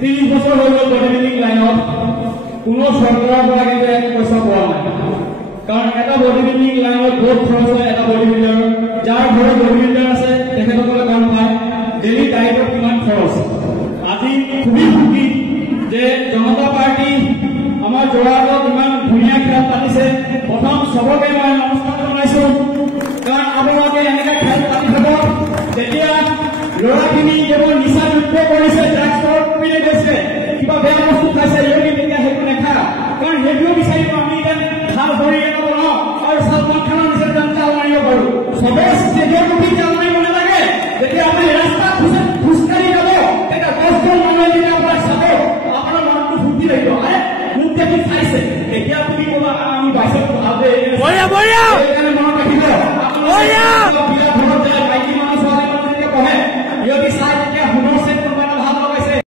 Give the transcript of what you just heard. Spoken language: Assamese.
30 বছৰ হৈ গ'ল বডি বিল্ডিং লাইনত কোনো চৰকাৰৰ পৰা কিন্তু এক পইচা পোৱা নাই কাৰণ এটা বডি বিল্ডিং লাইনত বহুত খৰচ হয় এটা বডি বিল্ডাৰ যাৰ ঘৰত বডি বিল্ডাৰ আছে তেখেতসকলে গম পায় ডেইলি ডায়েটত কিমান খৰচ আজি খুবই সুখী যে জনতা পাৰ্টি আমাৰ যোৰহাটত ইমান ধুনীয়া খেল পাতিছে প্ৰথম সবকে মই নমস্কাৰ জনাইছো কাৰণ আপোনালোকে এনেকৈ খেল পাতি থাকক যেতিয়া ল'ৰাখিনি কেৱল নিচা যুদ্ধ কৰিছে ড্ৰাগছৰ পিনে গৈছে কিবা বেয়া বস্তু খাইছে ইহঁতি তেতিয়া সেইটো নেখা কাৰণ সেইটোও বিচাৰিব আমি এতিয়া ভাল ভৰি এটা বনাওঁ আৰু চালমান খানৰ নিচিনা জনতা মাৰিব পাৰোঁ চবে ষ্টেজত